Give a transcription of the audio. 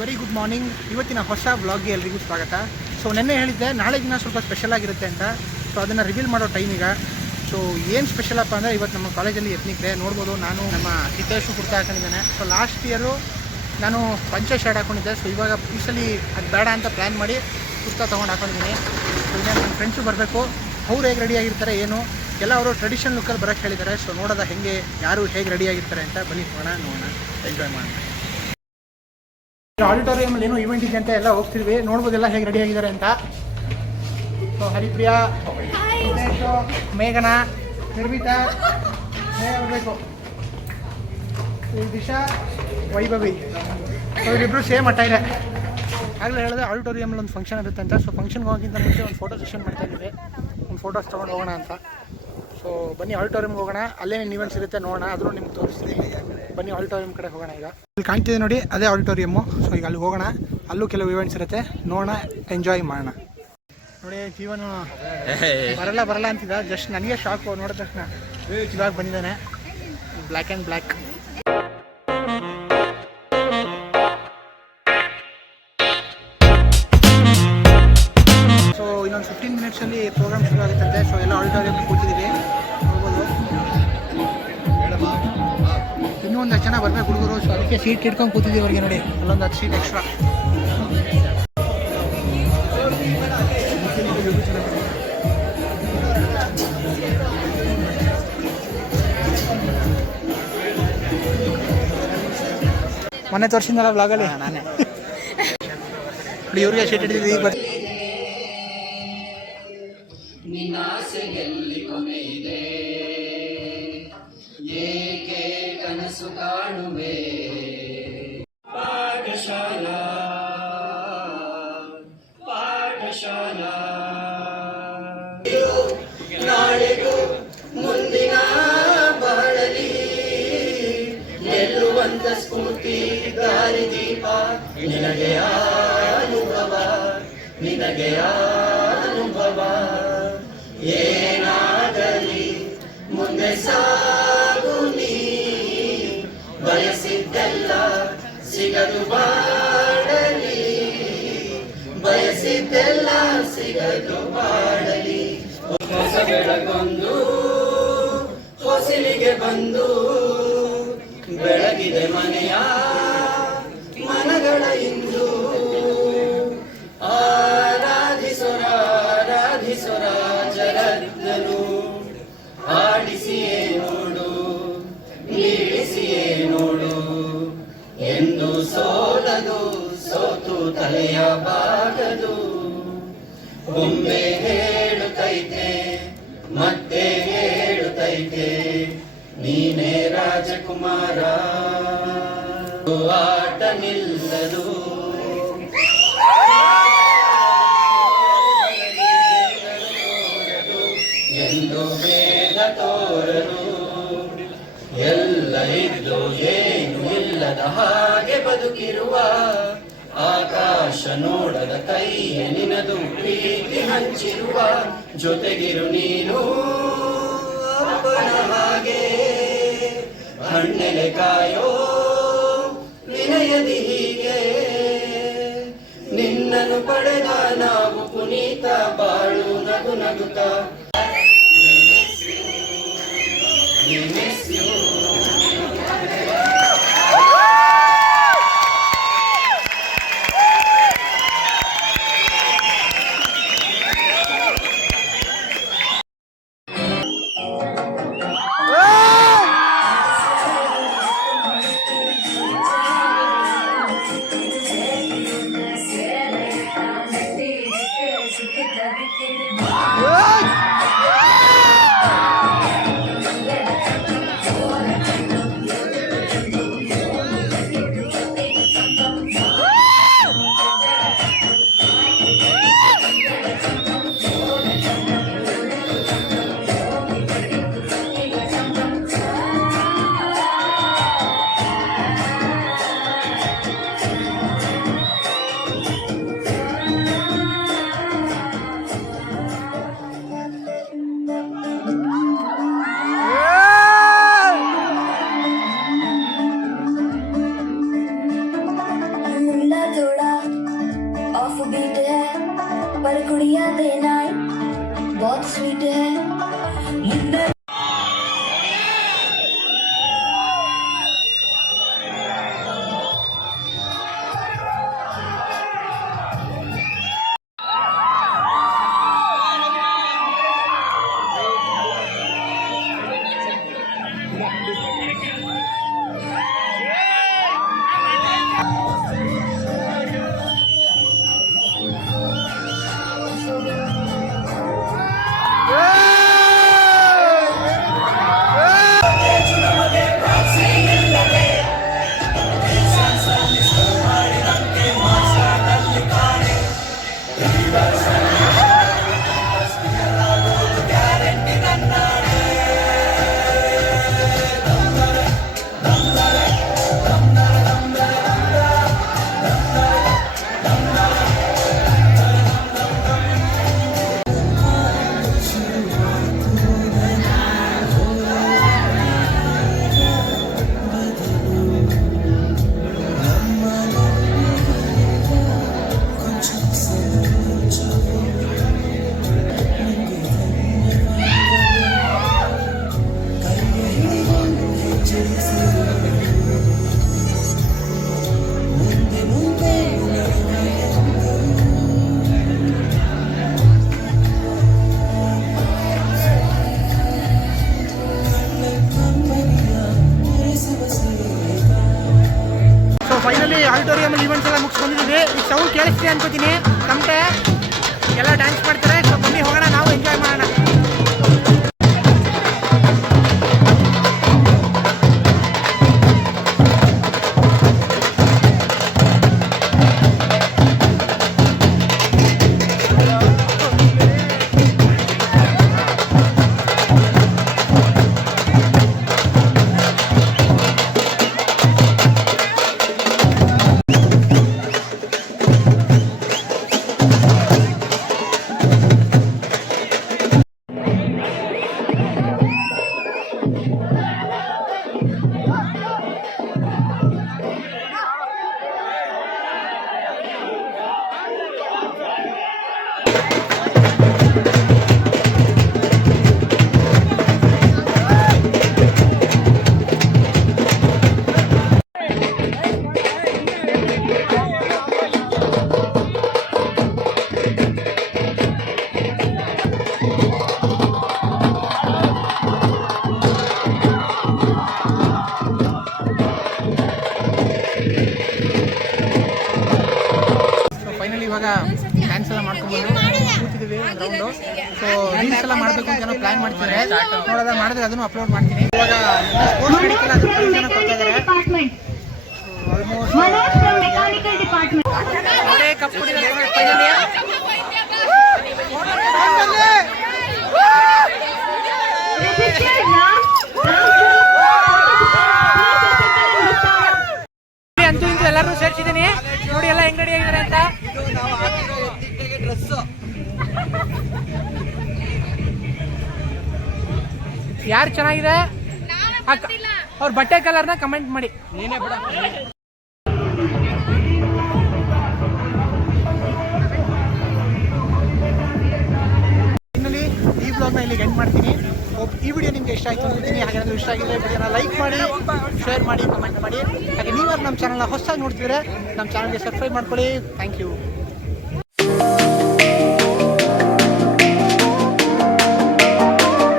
Very good morning. ಇವತ್ತಿನ ಹೊಸ ವ್ಲಾಗ್ಗೆ ಎಲ್ರಿಗೂ ಸ್ವಾಗತ. ಸೊ ನೆನ್ನೆ ಹೇಳಿದ್ದೆ ನಾಳೆ ದಿನ ಸ್ವಲ್ಪ ಸ್ಪೆಷಲ್ ಆಗಿರುತ್ತೆ ಅಂತ. ಸೊ ಅದನ್ನು ರಿವೀಲ್ ಮಾಡೋ ಟೈಮ್ ಈಗ. ಸೊ ಏನು ಸ್ಪೆಷಲ್ ಅಪ್ಪ ಅಂದರೆ ಇವತ್ತು ನಮ್ಮ ಕಾಲೇಜಲ್ಲಿ ಎತ್ನಿಕ್ ಡೇ ನೋಡ್ಬೋದು. ನಾನು ನಮ್ಮ ಹಿತೇಶು ಕುರ್ತಾ ಹಾಕೊಂಡಿದ್ದೇನೆ. ಸೊ ಲಾಸ್ಟ್ ಇಯರು ನಾನು ಪಂಚೆ ಶರ್ಟ್ ಹಾಕೊಂಡಿದ್ದೆ. ಸೊ ಇವಾಗ ಈ ಸಲ ಅದು ಬೇಡ ಅಂತ ಪ್ಲ್ಯಾನ್ ಮಾಡಿ ಕುರ್ತಾ ತೊಗೊಂಡು ಹಾಕೊಂಡಿದ್ದೀನಿ. ಸೊ ಇನ್ನೇನು ನನ್ನ ಫ್ರೆಂಡ್ಸು ಬರಬೇಕು. ಅವ್ರು ಹೇಗೆ ರೆಡಿಯಾಗಿರ್ತಾರೆ ಏನು ಎಲ್ಲ ಅವರು ಟ್ರೆಡಿಷನಲ್ ಲುಕ್ಕಲ್ಲಿ ಬರೋಕ್ಕೆ ಹೇಳಿದ್ದಾರೆ. ಸೊ ನೋಡೋದ ಹೆಂಗೆ ಯಾರು ಹೇಗೆ ರೆಡಿಯಾಗಿರ್ತಾರೆ ಅಂತ ಬನ್ನಿ ನೋಡೋಣ ಎಂಜಾಯ್ ಮಾಡೋಣ. ಆಡಿಟೋರಿಯಮಲ್ಲಿ ಏನೋ ಇವೆಂಟ್ ಇದೆ ಅಂತ ಎಲ್ಲ ಹೋಗ್ತಿದ್ವಿ. ನೋಡ್ಬೋದೆಲ್ಲ ಹೇಗೆ ರೆಡಿಯಾಗಿದ್ದಾರೆ ಅಂತ. ಸೊ ಹರಿಪ್ರಿಯಾ, ಮೇಘನಾ, ನಿರ್ಮಿತಾ ಬರಬೇಕು. ದಿಶಾ, ವೈಭವಿ, ಸೊ ಇವರಿಬ್ಬರು ಸೇಮ್ ಅಟ್ಟ ಇದೆ. ಆಗಲೇ ಹೇಳಿದೆ ಆಡಿಟೋರಿಯಮಲ್ಲಿ ಒಂದು ಫಂಕ್ಷನ್ ಇರುತ್ತೆ ಅಂತ. ಸೊ ಫಂಕ್ಷನ್ಗೆ ಹೋಗೋಕ್ಕಿಂತ ಮುಂಚೆ ಒಂದು ಫೋಟೋ ಸೆಷನ್ ಮಾಡ್ತಾ ಇದ್ದೀವಿ. ಒಂದು ಫೋಟೋಸ್ ತೊಗೊಂಡು ಹೋಗೋಣ ಅಂತ. ಸೊ ಬನ್ನಿ ಆಡಿಟೋರಿಯಮ್ಗೆ ಹೋಗೋಣ. ಅಲ್ಲೇನೇನು ಈವೆಂಟ್ಸ್ ಇರುತ್ತೆ ನೋಡೋಣ. ಆದರೂ ನಿಮ್ಗೆ ತೋರಿಸ್ತೀನಿ. ಬನ್ನಿ ಆಡಿಟೋರಿಯಮ್ ಕಡೆ ಹೋಗೋಣ. ಈಗ ಇಲ್ಲಿ ಕಾಣ್ತಿದೆ ನೋಡಿ, ಅದೇ ಆಡಿಟೋರಿಯಮ್ಮು. ಸೊ ಈಗ ಅಲ್ಲಿ ಹೋಗೋಣ. ಅಲ್ಲೂ ಕೆಲವು ಈವೆಂಟ್ಸ್ ಇರುತ್ತೆ, ನೋಡೋಣ, ಎಂಜಾಯ್ ಮಾಡೋಣ. ನೋಡಿ ಜೀವನ ಬರಲ್ಲ ಅಂತಿದ್ದ. ಜಸ್ಟ್ ನನಗೆ ಶಾಕು ನೋಡಿದ ತಕ್ಷಣ. ಇವಾಗ ಬಂದಿದ್ದಾನೆ ಬ್ಲ್ಯಾಕ್ ಆ್ಯಂಡ್ ಬ್ಲ್ಯಾಕ್. ಸೊ ಇನ್ನೊಂದು 15 ಮಿನಿಟ್ಸಲ್ಲಿ ಪ್ರೋಗ್ರಾಮ್ ಶುರು ಆಗುತ್ತಂತೆ. ಸೊ ಎಲ್ಲ ಆಡಿಟೋರಿಯಮ್ ಕೂತಿದ್ದೀವಿ, ಹೋಗ್ಬೋದು. ಇನ್ನೂ ಒಂದು ಜನ ಬರಬೇಕು ಹುಡುಗರು. ಸೊ ಅದಕ್ಕೆ ಸೀಟ್ ಇಟ್ಕೊಂಡು ಕೂತಿದ್ದೀವಿ ಅವ್ರಿಗೆ. ನೋಡಿ ಅಲ್ಲೊಂದು 10 ಸೀಟ್ ಎಕ್ಸ್ಟ್ರಾ. ಮೊನ್ನೆ ತೋರಿಸಿದ್ನಲ್ಲ ಬ್ಲಾಗಲ್ಲಿ ನಾನೇ. ಇವ್ರಿಗೆ ಸೀಟ್ ಹಿಡಿದಿದ್ದೀವಿ. ಈಗ ಬರ್ತೀವಿ. ನಿನ್ನಾಸೆಯಲ್ಲಿ ಕೊನೆಯಿದೆ, ಏಕೆ ಕನಸು ಕಾಣುವೆ. ಪಾಠಶಾಲಾ ಪಾಠಶಾಲಾ ನಾಳೆಗೂ ಮುಂದಿನ ಬಾಳಲಿ ಗೆಲ್ಲುವಂತ ಸ್ಫೂರ್ತಿ ದಾರಿದೀಪ. ನಿನಗೆ ಅನುಭವ, ನಿನಗೆ ಅನುಭವ. ಏನಾಗಲಿ ಮುಂದೆ ಸಾಗು ನೀ, ಬಯಸಿದ್ದೆಲ್ಲ ಸಿಗದು ಬಾಳಲಿ, ಬಯಸಿದ್ದೆಲ್ಲ ಸಿಗದು ಬಾಳಲಿ. ಹೊಸ ಬೆಳಗೊಂದು ಹೊಸಿಲಿಗೆ ಬಂದು ಬೆಳಗಿದೆ ಮನೆಯ ಮನಗಳ ಇಂದು. ಆರಾಧಿಸೊರ ಜಗತ್ತನು, ಆಡಿಸಿಯೇ ನೋಡು, ನೀಡಿಸಿಯೇ ನೋಡು. ಎಂದು ಸೋಲದು, ಸೋತು ತಲೆಯ ಬಾಗದು. ಒಮ್ಮೆ ಹೇಳುತ್ತೈತೆ, ಮತ್ತೆ ಹೇಳುತ್ತೈತೆ, ನೀನೇ ರಾಜಕುಮಾರ. ಆಟ ನಿಲ್ಲದು, ಎಂದು ಬೇಗ ತೋರಲು. ಎಲ್ಲ ಇದ್ದು ಏನು ಇಲ್ಲದ ಹಾಗೆ ಬದುಕಿರುವ, ಆಕಾಶ ನೋಡದ ಕೈಯ ನಿನದು ಪ್ರೀತಿ ಹಂಚಿರುವ. ಜೊತೆಗಿರು ನೀನು ಅಪ್ಪನ ಹಾಗೆ, ಹಣ್ಣೆಲೆ ಕಾಯೋ ವಿನಯದಿ ಹೀಗೆ. ನಿನ್ನನ್ನು ಪಡೆದ ನಾವು ಪುನೀತ, ಬಾಳು ನಗು ನಗುತ್ತ. ಫೈನಲಿ ಆಡಿಟೋರಿಯಮಲ್ಲಿ ಈವೆಂಟ್ಸ್ ಎಲ್ಲ ಮುಗಿಸ್ಕೊಂಡಿದ್ದೀವಿ. ಈಗ ಸೌಂಡ್ ಕೇಳಿಸ್ತೀವಿ ಅನ್ಕೋತೀನಿ. ತಮಟೆ ಎಲ್ಲ ಡ್ಯಾನ್ಸ್ ಮಾಡ್ತಾರೆ. ಸೊ ಬನ್ನಿ ಹೋಗೋಣ, ನಾವು ಎಂಜಾಯ್ ಮಾಡೋಣ. ಇವಾಗ ಡ್ಯಾನ್ಸ್ ಎಲ್ಲ ಮಾಡ್ಕೊಂಡು ಕೂತಿದ್ದೀವಿ ರೌಂಡು. ಸೊ ರೀಲ್ಸ್ ಎಲ್ಲ ಮಾಡಬೇಕು ಅಂತ ಏನೋ ಪ್ಲಾನ್ ಮಾಡ್ತಿದ್ದಾರೆ. ನೋಡೋದ ಮಾಡಿದ್ರೆ ಅದನ್ನು ಅಪ್ಲೋಡ್ ಮಾಡ್ತೀನಿ. ಇವಾಗ ಸ್ಪೋರ್ಟ್ಸ್ ಮೆಡಿಕಲ್ ಅದ್ರ ಜನ ಕೊಡ್ತಾ ಇದ್ದಾರೆ. ಆಲ್ಮೋಸ್ಟ್ ಕಪ್ ಕೊಟ್ಟಿದ್ದಾರೆ ಫೈನಲಿ. ಅಂತೂ ಇಂತೂ ಎಲ್ಲರೂ ಸೇರ್ಸಿದ್ದೀನಿ. ನೋಡಿ ಎಲ್ಲ ಹೆಂಗ್ ರೆಡಿ ಆಗಿದ್ದಾರೆ ಅಂತ. ಯಾರು ಚೆನ್ನಾಗಿದೆ ಅವ್ರ ಬಟ್ಟೆ ಕಲರ್ನ ಕಮೆಂಟ್ ಮಾಡಿ. ಇನ್ನಲ್ಲಿ ಈ ಬ್ಲಾಗ್ನ ಇಲ್ಲಿಗೆ ಎಂಡ್ ಮಾಡ್ತೀನಿ. ಈ ವಿಡಿಯೋ ನಿಮ್ಗೆ ಇಷ್ಟ ಆಯ್ತು ಅಂತೀನಿ. ಹಾಗೆ ಇಷ್ಟ ಆಗಿದ್ರೆ ವಿಡಿಯೋನ ಲೈಕ್ ಮಾಡಿ, ಶೇರ್ ಮಾಡಿ, ಕಮೆಂಟ್ ಮಾಡಿ. ಹಾಗೆ ನೀವಾರು ನಮ್ಮ ಚಾನಲ್ನ ಹೊಸದಾಗಿ ನೋಡ್ತಿದ್ರೆ ನಮ್ಮ ಚಾನಲ್ಗೆ ಸಬ್ಸ್ಕ್ರೈಬ್ ಮಾಡ್ಕೊಳ್ಳಿ. Thank you.